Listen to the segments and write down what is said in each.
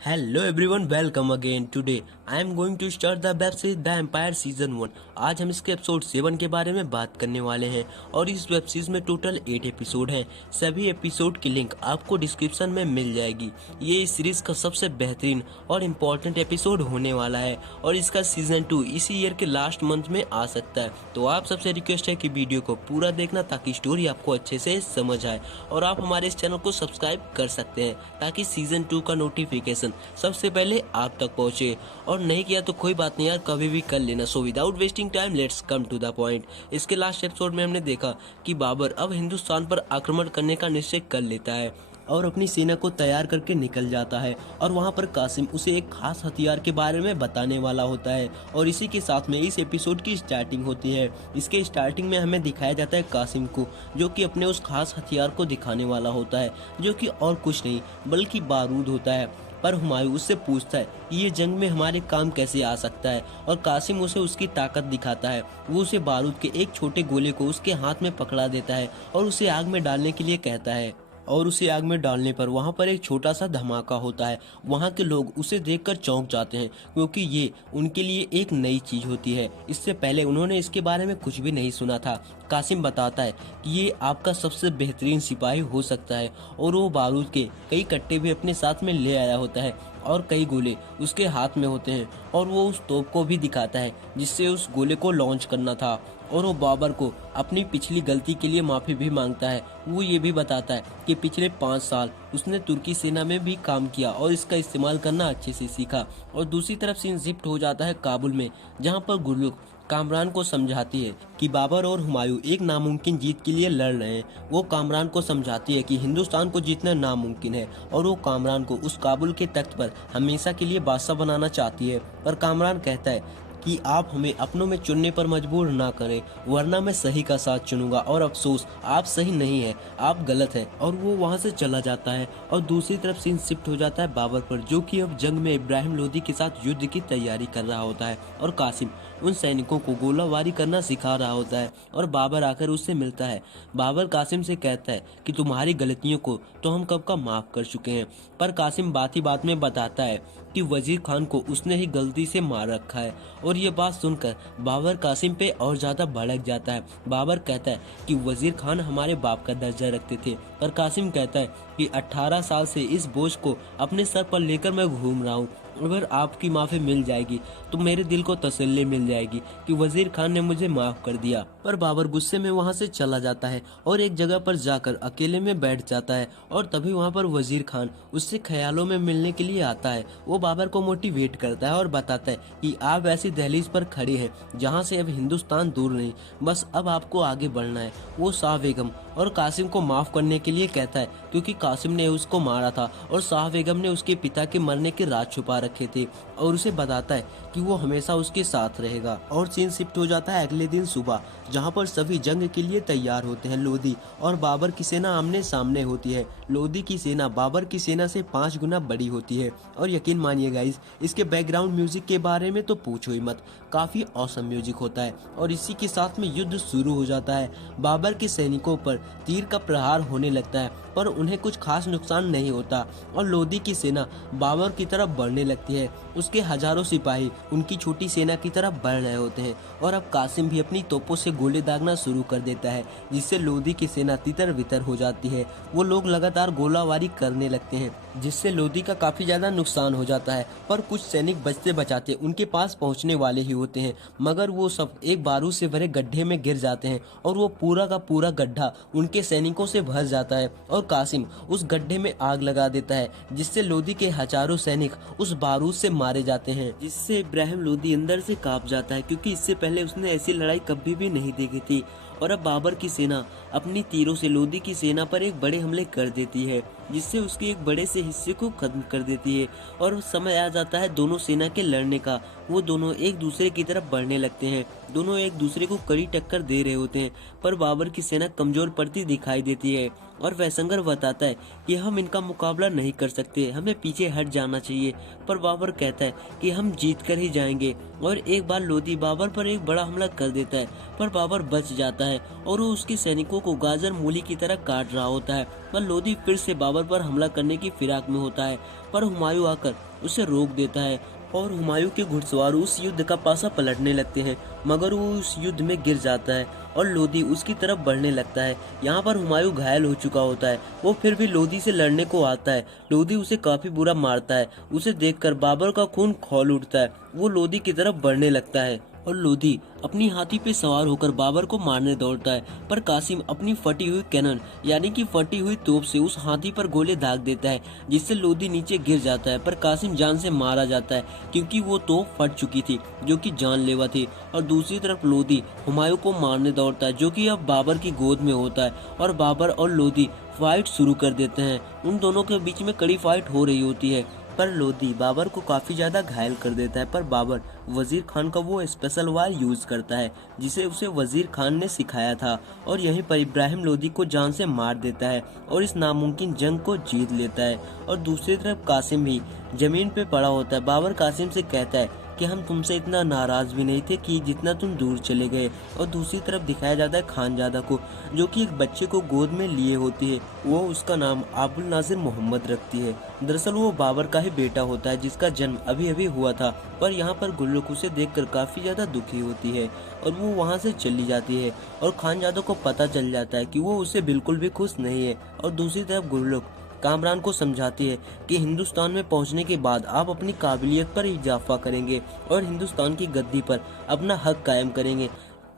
Hello everyone, welcome again. Today I am going to start the web series the empire season 1। आज हम इसके episode 7 के बारे में बात करने वाले हैं और इस वेब सीरीज में टोटल 8 एपिसोड हैं। सभी एपिसोड की लिंक आपको डिस्क्रिप्शन में मिल जाएगी। ये इस सीरीज का सबसे बेहतरीन और इम्पोर्टेंट एपिसोड होने वाला है और इसका सीजन 2 इसी ईयर के लास्ट मंथ में आ सकता है। तो आप सबसे रिक्वेस्ट है कि वीडियो को पूरा देखना ताकि स्टोरी आपको अच्छे से समझ आए और आप हमारे इस चैनल को सब्सक्राइब कर सकते हैं ताकि सीजन 2 का नोटिफिकेशन सबसे पहले आप तक पहुंचे। और नहीं किया तो कोई बात नहीं यार, कभी भी कर लेना। So without wasting time let's come to the point. इसके लास्ट एपिसोड में हमने देखा कि बाबर अब हिंदुस्तान पर आक्रमण करने का निश्चय कर लेता है और अपनी सेना को तैयार करके निकल जाता है और वहां पर कासिम उसे एक खास हथियार के बारे में बताने वाला होता है और इसी के साथ में इस एपिसोड की स्टार्टिंग होती है। इसके स्टार्टिंग में हमें दिखाया जाता है कासिम को, जो कि अपने उस खास हथियार को दिखाने वाला होता है, जो कि और कुछ नहीं बल्कि बारूद होता है। पर हुमायूं उससे पूछता है कि ये जंग में हमारे काम कैसे आ सकता है और कासिम उसे उसकी ताकत दिखाता है। वो उसे बारूद के एक छोटे गोले को उसके हाथ में पकड़ा देता है और उसे आग में डालने के लिए कहता है और उसे आग में डालने पर वहां पर एक छोटा सा धमाका होता है। वहां के लोग उसे देखकर चौंक जाते हैं क्योंकि ये उनके लिए एक नई चीज होती है। इससे पहले उन्होंने इसके बारे में कुछ भी नहीं सुना था। कासिम बताता है कि ये आपका सबसे बेहतरीन सिपाही हो सकता है और वो बारूद के कई कट्टे भी अपने साथ में ले आया होता है और कई गोले उसके हाथ में होते हैं और वो उस तोप को भी दिखाता है जिससे उस गोले को लॉन्च करना था और वो बाबर को अपनी पिछली गलती के लिए माफी भी मांगता है। वो ये भी बताता है कि पिछले 5 साल उसने तुर्की सेना में भी काम किया और इसका इस्तेमाल करना अच्छे से सीखा। और दूसरी तरफ सीन शिफ्ट हो जाता है काबुल में, जहाँ पर गुरलुक कामरान को समझाती है कि बाबर और हुमायूं एक नामुमकिन जीत के लिए लड़ रहे हैं। वो कामरान को समझाती है कि हिंदुस्तान को जीतना नामुमकिन है और वो कामरान को उस काबुल के तख्त पर हमेशा के लिए बादशाह बनाना चाहती है। पर कामरान कहता है कि आप हमें अपनों में चुनने पर मजबूर ना करें, वरना मैं सही का साथ चुनूंगा और अफसोस आप सही नहीं है, आप गलत हैं। और वो वहां से चला जाता है और दूसरी तरफ सीन शिफ्ट हो जाता है बाबर पर, जो कि अब जंग में इब्राहिम लोदी के साथ युद्ध की तैयारी कर रहा होता है और कासिम उन सैनिकों को गोलाबारी करना सिखा रहा होता है और बाबर आकर उससे मिलता है। बाबर कासिम से कहता है कि तुम्हारी गलतियों को तो हम कब का माफ कर चुके हैं। पर कासिम बात ही बात में बताता है कि वजीर खान को उसने ही गलती से मार रखा है और ये बात सुनकर बाबर कासिम पे और ज्यादा भड़क जाता है। बाबर कहता है कि वजीर खान हमारे बाप का दर्जा रखते थे, पर कासिम कहता है कि 18 साल से इस बोझ को अपने सर पर लेकर मैं घूम रहा हूँ। अगर आपकी माफी मिल जाएगी तो मेरे दिल को तसल्ली मिल जाएगी कि वजीर खान ने मुझे माफ कर दिया। पर बाबर गुस्से में वहां से चला जाता है और एक जगह पर जाकर अकेले में बैठ जाता है और तभी वहां पर वजीर खान उससे ख्यालों में मिलने के लिए आता है। वो बाबर को मोटिवेट करता है और बताता है कि आप ऐसी दहलीज पर खड़े हैं जहाँ से अब हिंदुस्तान दूर नहीं, बस अब आपको आगे बढ़ना है। वो शाह बेगम और कासिम को माफ करने के लिए कहता है क्योंकि कासिम ने उसको मारा था और शाह बेगम ने उसके पिता के मरने के राज छुपा रखे थे और उसे बताता है कि वो हमेशा उसके साथ रहेगा। और सीन शिफ्ट हो जाता है अगले दिन सुबह, जहाँ पर सभी जंग के लिए तैयार होते हैं। लोदी और बाबर की सेना आमने सामने होती है। लोदी की सेना बाबर की सेना से 5 गुना बड़ी होती है और यकीन मानिए गाइस, इसके बैकग्राउंड म्यूजिक के बारे में तो पूछो ही मत, काफी औसम म्यूजिक होता है। और इसी के साथ में युद्ध शुरू हो जाता है। बाबर के सैनिकों पर तीर का प्रहार होने लगता है पर उन्हें कुछ खास नुकसान नहीं होता और लोदी की सेना बाबर की तरफ बढ़ने लगती है। उसके हजारों सिपाही उनकी छोटी सेना की तरफ बढ़ रहे होते हैं और अब कासिम भी अपनी तोपों से गोले दागना शुरू कर देता है, जिससे लोदी की सेना तितर बितर हो जाती है। वो लोग लगातार गोलाबारी करने लगते हैं जिससे लोदी का काफी ज्यादा नुकसान हो जाता है। पर कुछ सैनिक बचते बचाते उनके पास पहुंचने वाले ही होते हैं, मगर वो सब एक बारूद से भरे गड्ढे में गिर जाते हैं और वो पूरा का पूरा गड्ढा उनके सैनिकों से भर जाता है और कासिम उस गड्ढे में आग लगा देता है, जिससे लोदी के हजारों सैनिक उस बारूद से मारे जाते हैं, जिससे इब्राहिम लोदी अंदर से कांप जाता है क्योंकि इससे पहले उसने ऐसी लड़ाई कभी भी नहीं देखी थी। और अब बाबर की सेना अपनी तीरों से लोदी की सेना पर एक बड़े हमले कर देती है, जिससे उसके एक बड़े से हिस्से को खत्म कर देती है और समय आ जाता है दोनों सेना के लड़ने का। वो दोनों एक दूसरे की तरफ बढ़ने लगते हैं, दोनों एक दूसरे को कड़ी टक्कर दे रहे होते हैं, पर बाबर की सेना कमजोर पड़ती दिखाई देती है और वैसंगर बताता है कि हम इनका मुकाबला नहीं कर सकते, हमें पीछे हट जाना चाहिए। पर बाबर कहता है कि हम जीत कर ही जाएंगे। और एक बार लोधी बाबर पर एक बड़ा हमला कर देता है, पर बाबर बच जाता है और वो उसके सैनिकों को गाजर मूली की तरह काट रहा होता है। पर लोधी फिर से बाबर पर हमला करने की फिराक में होता है, पर हुमायूं आकर उसे रोक देता है और हुमायूं के घुड़सवार उस युद्ध का पासा पलटने लगते हैं, मगर वो उस युद्ध में गिर जाता है और लोधी उसकी तरफ बढ़ने लगता है। यहाँ पर हुमायूं घायल हो चुका होता है, वो फिर भी लोधी से लड़ने को आता है। लोधी उसे काफी बुरा मारता है। उसे देखकर बाबर का खून खौल उठता है, वो लोधी की तरफ बढ़ने लगता है और लोधी अपनी हाथी पे सवार होकर बाबर को मारने दौड़ता है। पर कासिम अपनी फटी हुई कैनन यानी कि फटी हुई तोप से उस हाथी पर गोले दाग देता है, जिससे लोधी नीचे गिर जाता है। पर कासिम जान से मारा जाता है क्योंकि वो तोप फट चुकी थी जो कि जानलेवा थी। और दूसरी तरफ लोधी हुमायूं को मारने दौड़ता है जो कि अब बाबर की गोद में होता है और बाबर और लोधी फाइट शुरू कर देते हैं। उन दोनों के बीच में कड़ी फाइट हो रही होती है, पर लोधी बाबर को काफी ज्यादा घायल कर देता है। पर बाबर वजीर खान का वो स्पेशल वार यूज करता है जिसे उसे वजीर खान ने सिखाया था और यहीं पर इब्राहिम लोधी को जान से मार देता है और इस नामुमकिन जंग को जीत लेता है। और दूसरी तरफ कासिम भी जमीन पे पड़ा होता है। बाबर कासिम से कहता है कि हम तुमसे इतना नाराज भी नहीं थे कि जितना तुम दूर चले गए। और दूसरी तरफ दिखाया जाता है खानजादा को, जो कि एक बच्चे को गोद में लिए होती है। वो उसका नाम अब्दुल नासिर मोहम्मद रखती है। दरअसल वो बाबर का ही बेटा होता है जिसका जन्म अभी अभी हुआ था। पर यहाँ पर गुल्लक उसे देखकर काफी ज्यादा दुखी होती है और वो वहाँ से चली जाती है और खानजादा को पता चल जाता है कि वो उससे बिल्कुल भी खुश नहीं है। और दूसरी तरफ गुल्लक कामरान को समझाती है कि हिंदुस्तान में पहुंचने के बाद आप अपनी काबिलियत पर इजाफा करेंगे और हिंदुस्तान की गद्दी पर अपना हक कायम करेंगे।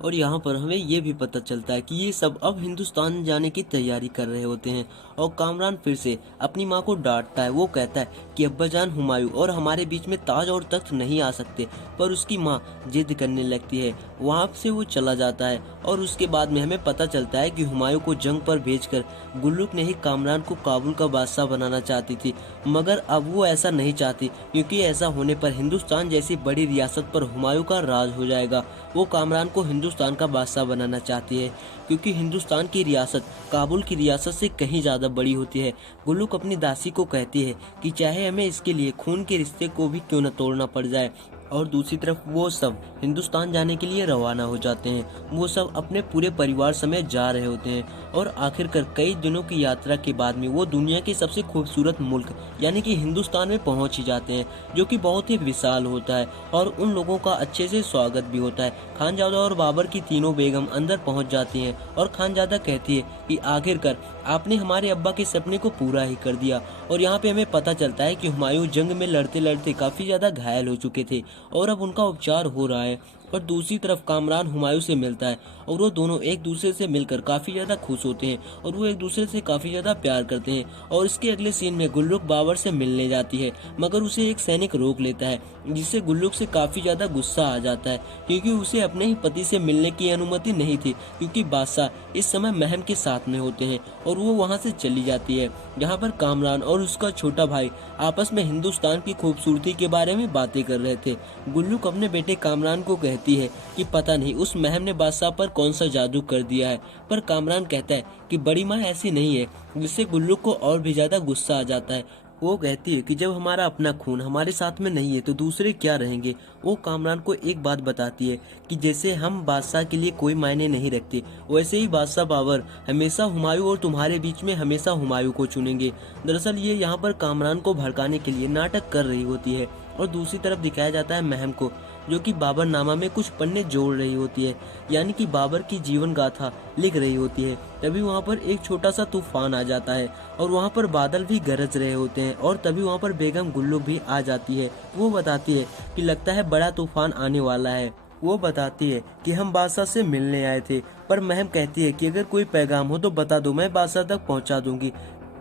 और यहाँ पर हमें ये भी पता चलता है कि ये सब अब हिंदुस्तान जाने की तैयारी कर रहे होते हैं। और कामरान फिर से अपनी माँ को डांटता है। वो कहता है कि अब्बाजान हुमायूं और हमारे बीच में ताज और तख्त नहीं आ सकते। पर उसकी माँ जिद करने लगती है, वहाँ से वो चला जाता है। और उसके बाद में हमें पता चलता है कि हुमायूं को जंग पर भेजकर गुल्लक ने ही कामरान को काबुल का बादशाह बनाना चाहती थी, मगर अब वो ऐसा नहीं चाहती क्योंकि ऐसा होने पर हिंदुस्तान जैसी बड़ी रियासत पर हुमायूं का राज हो जाएगा। वो कामरान को हिंदुस्तान का बादशाह बनाना चाहती है क्योंकि हिंदुस्तान की रियासत काबुल की रियासत से कहीं ज्यादा बड़ी होती है। गुल्लक अपनी दासी को कहती है कि चाहे हमें इसके लिए खून के रिश्ते को भी क्यों न तोड़ना पड़ जाए। और दूसरी तरफ वो सब हिंदुस्तान जाने के लिए रवाना हो जाते हैं। वो सब अपने पूरे परिवार समेत जा रहे होते हैं और आखिरकार कई दिनों की यात्रा के बाद में वो दुनिया के सबसे खूबसूरत मुल्क यानी कि हिंदुस्तान में पहुंच ही जाते हैं, जो कि बहुत ही विशाल होता है और उन लोगों का अच्छे से स्वागत भी होता है। खानजादा और बाबर की तीनों बेगम अंदर पहुंच जाती हैं और खानजादा कहती है कि आखिरकार आपने हमारे अब्बा के सपने को पूरा ही कर दिया। और यहाँ पे हमें पता चलता है कि हुमायूं जंग में लड़ते लड़ते काफी ज्यादा घायल हो चुके थे और अब उनका उपचार हो रहा है। और दूसरी तरफ कामरान हुमायूं से मिलता है और वो दोनों एक दूसरे से मिलकर काफी ज्यादा खुश होते हैं और वो एक दूसरे से काफी ज्यादा प्यार करते हैं। और इसके अगले सीन में गुल्लक बाबर से मिलने जाती है, मगर उसे एक सैनिक रोक लेता है जिससे गुल्लक से काफी ज्यादा गुस्सा आ जाता है क्योंकि उसे अपने ही पति से मिलने की अनुमति नहीं थी, क्योंकि बादशाह इस समय महम के साथ में होते हैं। और वो वहाँ से चली जाती है। यहाँ पर कामरान और उसका छोटा भाई आपस में हिंदुस्तान की खूबसूरती के बारे में बातें कर रहे थे। गुल्लक अपने बेटे कामरान को कहती है कि पता नहीं उस महम ने बादशाह पर कौन सा जादू कर दिया है। पर कामरान कहता है कि बड़ी माँ ऐसी नहीं है, जिससे गुल्लक को और भी ज्यादा गुस्सा आ जाता है। वो कहती है कि जब हमारा अपना खून हमारे साथ में नहीं है तो दूसरे क्या रहेंगे। वो कामरान को एक बात बताती है कि जैसे हम बादशाह के लिए कोई मायने नहीं रखते, वैसे ही बादशाह बाबर हमेशा हुमायूं और तुम्हारे बीच में हमेशा हुमायूं को चुनेंगे। दरअसल ये यहाँ पर कामरान को भड़काने के लिए नाटक कर रही होती है। और दूसरी तरफ दिखाया जाता है महम को, जो कि बाबरनामा में कुछ पन्ने जोड़ रही होती है, यानी कि बाबर की जीवन गाथा लिख रही होती है। तभी वहाँ पर एक छोटा सा तूफान आ जाता है और वहाँ पर बादल भी गरज रहे होते हैं और तभी वहाँ पर बेगम गुल्लक भी आ जाती है। वो बताती है कि लगता है बड़ा तूफान आने वाला है। वो बताती है कि हम बादशाह से मिलने आए थे, पर महम कहती है कि अगर कोई पैगाम हो तो बता दो, मैं बादशाह तक पहुँचा दूंगी।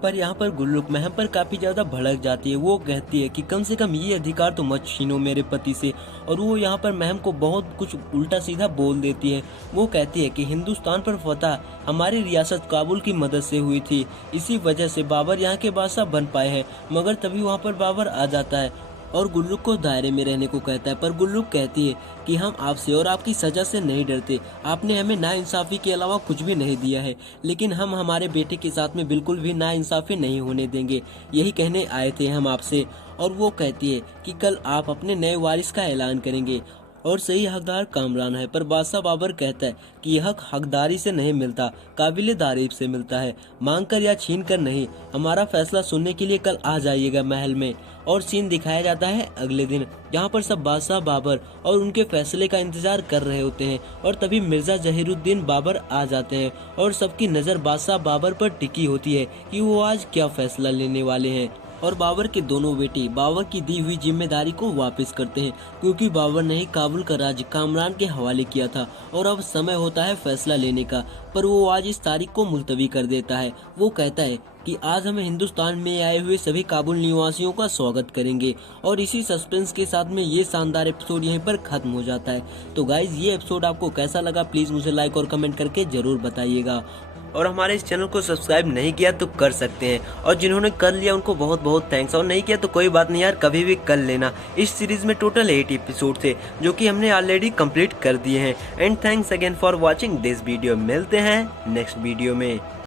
पर यहाँ पर गुल्लक महम पर काफी ज्यादा भड़क जाती है। वो कहती है कि कम से कम ये अधिकार तो मत छीनो मेरे पति से। और वो यहाँ पर महम को बहुत कुछ उल्टा सीधा बोल देती है। वो कहती है कि हिंदुस्तान पर फतह हमारी रियासत काबुल की मदद से हुई थी, इसी वजह से बाबर यहाँ के बादशाह बन पाए हैं। मगर तभी वहाँ पर बाबर आ जाता है और गुल्लुक को दायरे में रहने को कहता है। पर गुल्लुक कहती है कि हम आपसे और आपकी सजा से नहीं डरते, आपने हमें नाइंसाफी के अलावा कुछ भी नहीं दिया है, लेकिन हम हमारे बेटे के साथ में बिल्कुल भी नाइंसाफी नहीं होने देंगे, यही कहने आए थे हम आपसे। और वो कहती है कि कल आप अपने नए वारिस का ऐलान करेंगे और सही हकदार कामरान है। पर बादशाह बाबर कहता है कि यह हक हकदारी से नहीं मिलता, काबिल तारीफ से मिलता है, मांग कर या छीन कर नहीं। हमारा फैसला सुनने के लिए कल आ जाइएगा महल में। और सीन दिखाया जाता है अगले दिन, जहाँ पर सब बादशाह बाबर और उनके फैसले का इंतजार कर रहे होते हैं। और तभी मिर्जा जहीरुद्दीन बाबर आ जाते हैं और सबकी नज़र बादशाह बाबर पर टिकी होती है कि वो आज क्या फैसला लेने वाले हैं। और बाबर के दोनों बेटे बाबर की दी हुई जिम्मेदारी को वापस करते हैं, क्योंकि बाबर ने ही काबुल का राज कामरान के हवाले किया था और अब समय होता है फैसला लेने का। पर वो आज इस तारीख को मुलतवी कर देता है। वो कहता है कि आज हम हिंदुस्तान में आए हुए सभी काबुल निवासियों का स्वागत करेंगे। और इसी सस्पेंस के साथ में ये शानदार एपिसोड यहीं पर खत्म हो जाता है। तो गाइज, ये एपिसोड आपको कैसा लगा प्लीज मुझे लाइक और कमेंट करके जरूर बताइएगा। और हमारे इस चैनल को सब्सक्राइब नहीं किया तो कर सकते हैं, और जिन्होंने कर लिया उनको बहुत बहुत थैंक्स, और नहीं किया तो कोई बात नहीं यार, कभी भी कर लेना। इस सीरीज में टोटल 8 एपिसोड थे जो कि हमने ऑलरेडी कंप्लीट कर दिए हैं। And thanks again for watching this video. मिलते हैं नेक्स्ट वीडियो में।